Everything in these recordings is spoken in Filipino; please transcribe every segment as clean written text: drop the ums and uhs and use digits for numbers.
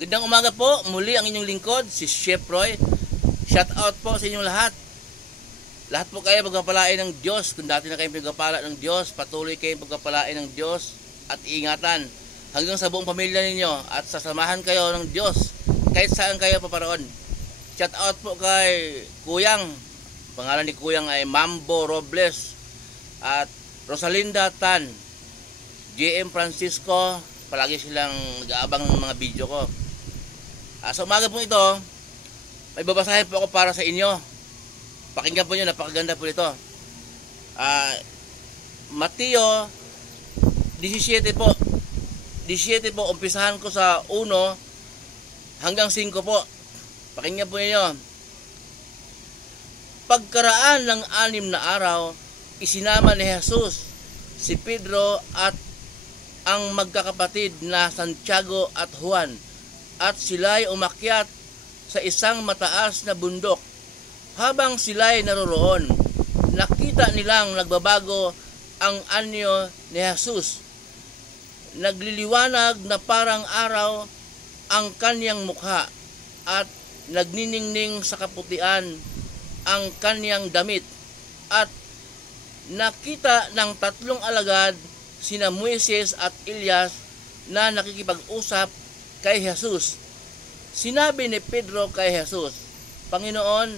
Gandang umaga po, muli ang inyong lingkod, si Chef Roy. Shout out po sa inyong lahat. Lahat po kayo pagpapalain ng Diyos. Kung dati na kayong pagpapala ng Diyos, patuloy kayong pagpapalain ng Diyos at iingatan hanggang sa buong pamilya ninyo at sasamahan kayo ng Diyos kahit saan kayo paparoon. Shout out po kay Kuyang. Pangalan ni Kuyang ay Mambo Robles at Rosalinda Tan, JM Francisco. Palagi silang nag-aabang ng mga video ko. Sa umaga po ito, may babasahin po ako para sa inyo. Pakinggan po nyo, napakaganda po ito. Mateo 17 po. 17 po, umpisahan ko sa 1 hanggang 5 po. Pakinggan po ninyo. Pagkaraan ng 6 na araw, isinama ni Jesus si Pedro at ang magkakapatid na Santiago at Juan, at sila'y umakyat sa isang mataas na bundok. Habang sila'y naroroon, nakita nilang nagbabago ang anyo ni Jesus. Nagliliwanag na parang araw ang kanyang mukha at nagniningning sa kaputian ang kanyang damit. At nakita ng 3 alagad, sina Moises at Elias, na nakikipag-usap kay Jesus. Sinabi ni Pedro kay Jesus, Panginoon,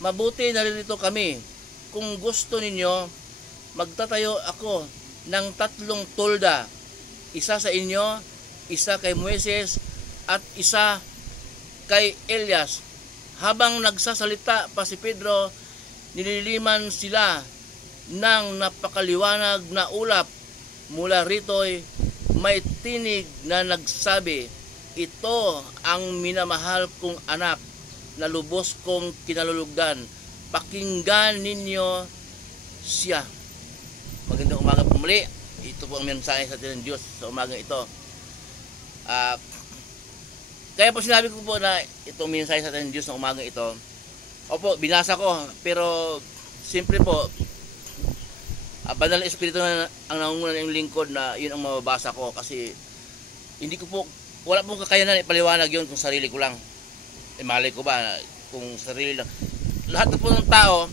mabuti naririto kami. Kung gusto ninyo, magtatayo ako ng 3 tolda. Isa sa inyo, isa kay Moises, at isa kay Elias. Habang nagsasalita pa si Pedro, nililiman sila ng napakaliwanag na ulap. Mula rito'y may tinig na nagsabi, ito ang minamahal kong anak na lubos kong kinalulugdan. Pakinggan ninyo siya. Magandang umaga po muli. Ito po ang mensahe sa atin ng Diyos sa umagang ito. Kaya po sinabi ko po na itong mensahe sa atin ng Diyos sa umagang ito. Opo, binasa ko. Pero simple po, Banal na Espiritu na ang nangunguna ng lingkod na yun ang mababasa ko, kasi hindi ko po, wala pong kakayanan ipaliwanag yun kung sarili ko lang. Malay ko ba kung sarili lang. Lahat po ng tao,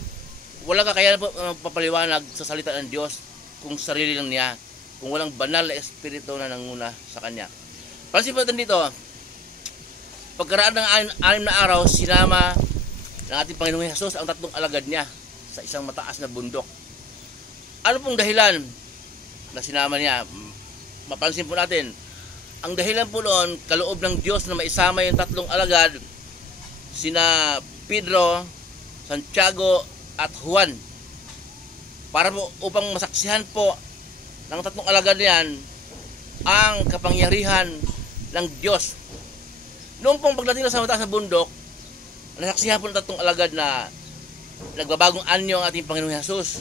wala kakayanan po papaliwanag sa salita ng Diyos kung sarili lang niya, kung walang banal na Espiritu na nangunguna sa kanya. Pansin po dito, pagkaraan ng 6 na araw, sinama ng ating Panginoong Jesus ang 3 alagad niya sa isang mataas na bundok. Ano pong dahilan na sinama niya? Mapansin po natin, ang dahilan po noon, kaloob ng Diyos na maisama yung 3 alagad, sina Pedro, Santiago at Juan, para po upang masaksihan po ng 3 alagad niyan ang kapangyarihan ng Diyos. Noong pong pagdating sa mataas na bundok, nasaksihan po ng 3 alagad na nagbabagong anyo ang ating Panginoong Jesus.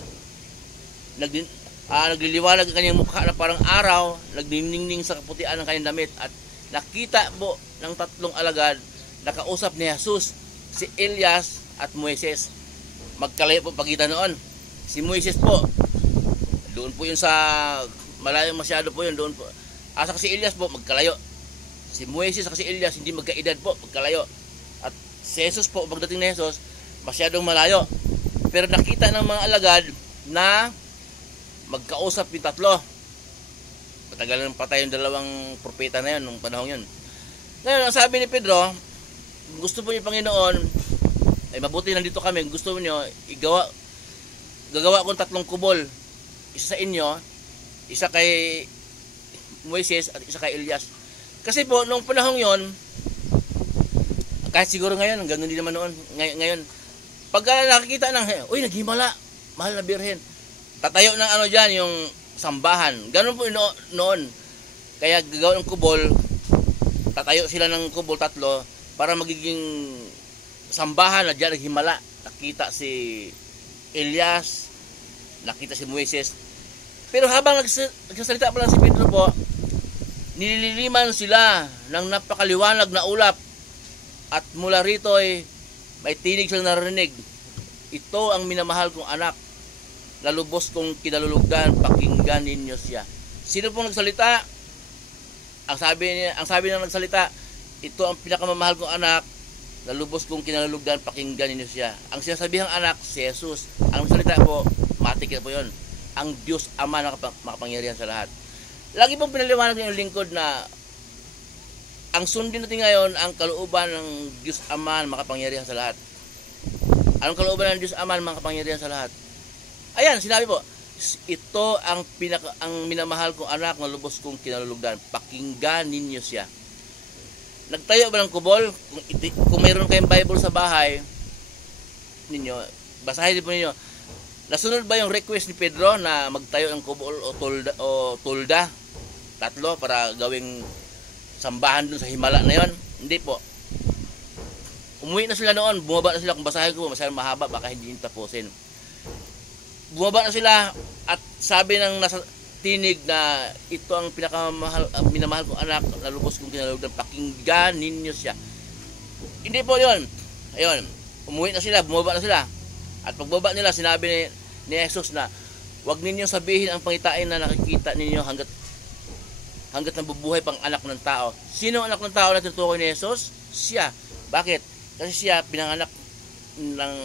Nagliliwanag ang kanyang mukha na parang araw, nagniningning sa kaputian ng kanyang damit, at nakita po ng 3 alagad, nakausap ni Jesus si Elias at Moises. Magkalayo po pagitan noon. Si Moises po, doon po yun sa malayo masyado po yun, doon po. Asa si Elias po, magkalayo. Si Moises at si Elias hindi magkaedad po, magkalayo. At si Jesus po, pagdating ni Jesus, masyadong malayo. Pero nakita ng mga alagad na magkausap yung 3. Matagal nang patay yung 2 propeta na yun nung panahon yun. Ngayon, ang sabi ni Pedro, gusto po niyo Panginoon, ay mabuti nandito kami, gusto niyo gagawa ko 3 kubol. Isa sa inyo, isa kay Moises at isa kay Elias. Kasi po, nung panahon yon, kahit siguro ngayon, ganoon din naman noon, ngayon, pagka nakikita ng, uy, naghimala, mahal na birhen, tatayo ng dyan, yung sambahan. Ganun po noon. Kaya gagawin ng kubol, tatayo sila ng kubol 3 para magiging sambahan na dyan naghimala. Nakita si Elias, nakita si Moises. Pero habang nagsasalita pa lang si Pedro po, nililiman sila ng napakaliwanag na ulap, at mula rito ay may tinig silang narinig, ito ang minamahal kong anak, lalubos kong kinalulugdan, pakinggan ninyo siya. Sino pong nagsalita? Ang sabi ng nagsalita, ito ang pinakamamahal kong anak, na lubos kong kinalulugdan, pakinggan ninyo siya. Ang sinasabihang anak, si Jesus. Ang salita po, matik na po yun. Ang Diyos Ama na makapangyarihan sa lahat. Lagi pong pinaliwanag ng lingkod na ang sundin natin ngayon, ang kalooban ng Diyos Ama na makapangyarihan sa lahat. Anong kalooban ng Diyos Ama na makapangyarihan sa lahat? Ayan, sinabi po, ito ang minamahal kong anak na lubos kong kinalulugdan. Pakinggan ninyo siya. Nagtayo ba ng kubol? Kung mayroon kayong Bible sa bahay ninyo, basahin din po ninyo. Nasunod ba yung request ni Pedro na magtayo ng kubol o tulda? Tatlo para gawing sambahan dun sa himala na yon? Hindi po. Umuwi na sila noon, bumaba na sila. Kung basahin ko, masyadong mahaba, baka hindi yung tapusin. Bumaba na sila at sabi ng nasa tinig na ito ang minamahal kong anak na lubos kong kinalulugdan, pakinggan ninyo siya. Hindi po yon. Ayun, umuwi na sila, bumaba na sila. At pagbaba nila, sinabi ni Jesus na huwag ninyong sabihin ang pangitain na nakikita ninyo hanggat nabubuhay pang anak ng tao. Sino ang anak ng tao na tinutukoy ni Jesus? Siya. Bakit? Kasi siya pinanganak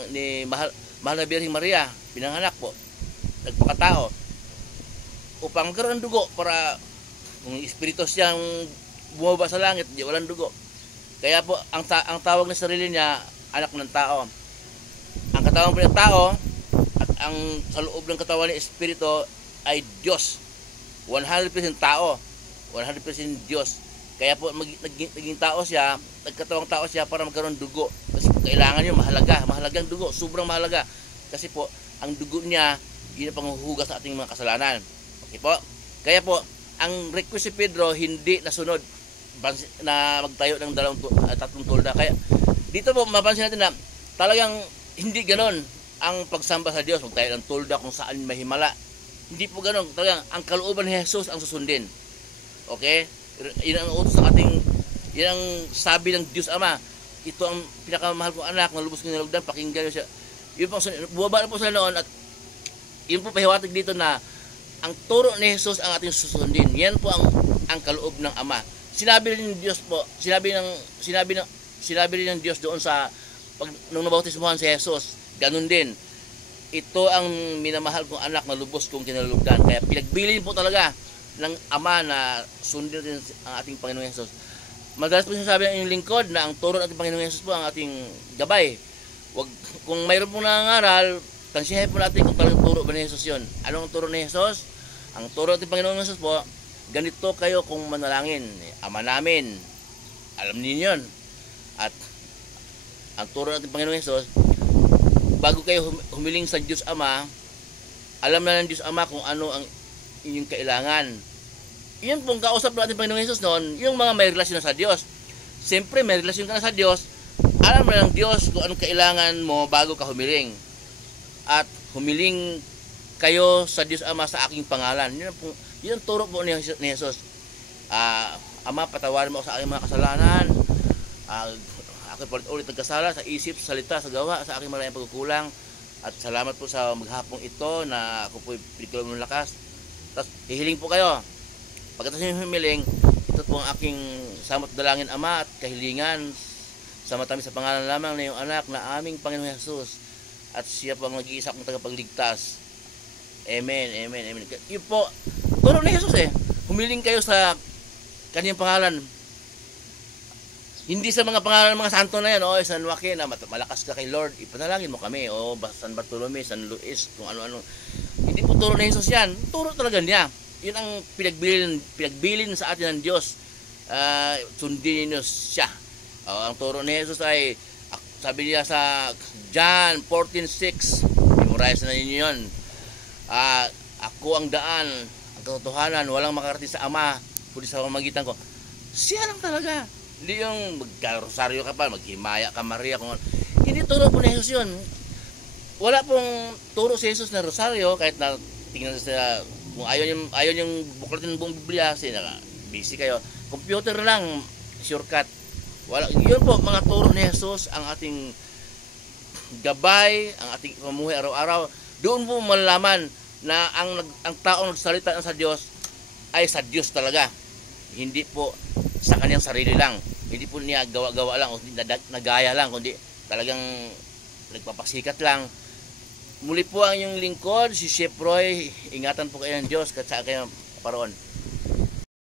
ni mahal na Birheng Maria. Pinanganak po. Nagpakatao. Upang magkaroon ng dugo para kung espiritu siyang bumaba sa langit, di walang dugo. Kaya po, ang tawag ng sarili niya, anak ng tao. Ang katawan po ng tao at ang sa loob ng katawan ng espiritu ay Diyos. 100% tao. 100% Diyos. Kaya po naging tao siya, nagkatawang tao siya para magkaroon ng dugo. Kasi kailangan yun, mahalagang dugo, sobrang mahalaga. Kasi po, ang dugo niya, yun ang panghuhugas sa ating mga kasalanan. Okay po? Kaya po, ang request si Pedro hindi nasunod na magtayo ng tatlong tulda. Kaya dito po, mapansin natin na talagang hindi ganon ang pagsamba sa Diyos. Magtayo ng tulda kung saan may himala. Hindi po ganon. Talagang ang kalooban ni Jesus ang susundin. Okay? Yun ang utos ng ating, yun ang sabi ng Diyos Ama. Ito ang pinakamahal kong anak na lubos kong kinalulugdan, pakinggan nyo siya. Yun po, bumaba na po sila noon at yun po pahiwatig dito na ang turo ni Jesus ang ating susundin. Yan po ang kaloob ng Ama. Sinabi rin ng Diyos po, sinabi rin ng Diyos doon sa nung nabautismohan si Jesus, ganun din. Ito ang minamahal kong anak na lubos kong kinalulugdan. Kaya pinagbilin po talaga ng Ama na sundin natin ang ating Panginoong Jesus. Madalas po sinasabi ng inyong lingkod na ang turo ng ating Panginoong Jesus po ang ating gabay. Kung mayroon pong nangangaral, tansiyahin po natin kung talagang turo ba ni Jesus yun. Anong turo ni Jesus? Ang turo ng ating Panginoong Jesus po, ganito kayo kung manalangin. Ama namin, alam niyo yun. At ang turo ng ating Panginoong Jesus, bago kayo humiling sa Diyos Ama, alam na ng Diyos Ama kung ano ang inyong kailangan. Yun pong kausap ng ating Panginoong Jesus noon, yung mga may relasyon na sa Diyos. Siyempre, may relasyon ka na sa Diyos, alam na ng Diyos kung anong kailangan mo bago ka humiling. At humiling kayo sa Diyos Ama sa aking pangalan. Yun ang turo po ni Jesus. Ama, patawarin mo ako sa aking mga kasalanan. Ako ulit nagkasala sa isip, sa salita, sa gawa, sa aking maraming pagkukulang. At salamat po sa maghapong ito na ako po pinagkaloob ng lakas. Tapos hihiling po kayo. Pagkatapos yung humiling, ito po ang aking samot dalangin Ama at kahilingan sa matamis sa pangalan lamang na yung anak na aming Panginoong Jesus. At siya po ang nag-iisa kong tagapagligtas. Amen, amen, amen. Yun po, turo ni Jesus humiling kayo sa kanyang pangalan. Hindi sa mga pangalan ng mga santo na yan, San Joaquin, malakas ka kay Lord, ipanalangin mo kami, San Bartolome, San Luis, kung ano-ano. Hindi po turo ni Jesus yan, turo talaga niya. Yun ang pinagbilin sa atin ng Diyos. Sundin niyo siya. Ang turo ni Jesus ay, sabi niya sa John 14:6, memorize na ninyo yun. Ako ang daan, ang katotohanan, walang makarating sa Ama, kundi sa pamamagitan ko. Siya lang talaga. Hindi yung magkarosaryo ka pa, maghimaya ka Maria. Hindi turo po ni Jesus yun. Wala pong turo si Jesus na rosaryo, kahit na tingnan sa kung ayaw yung buklatin ng buong Biblia, busy kayo. Computer lang, shortcut. Wala, yun po mga turo ni Jesus ang ating gabay, ang ating pamuhay araw-araw. Doon po malalaman na ang taong nagsalita sa Diyos ay sa Diyos talaga. Hindi po sa kanyang sarili lang. Hindi po niya gawa-gawa lang o nagaya lang, kundi talagang nagpapasikat lang. Muli po ang inyong lingkod, si Chef Roy. Ingatan po kayo ng Diyos at sa kayo paroon.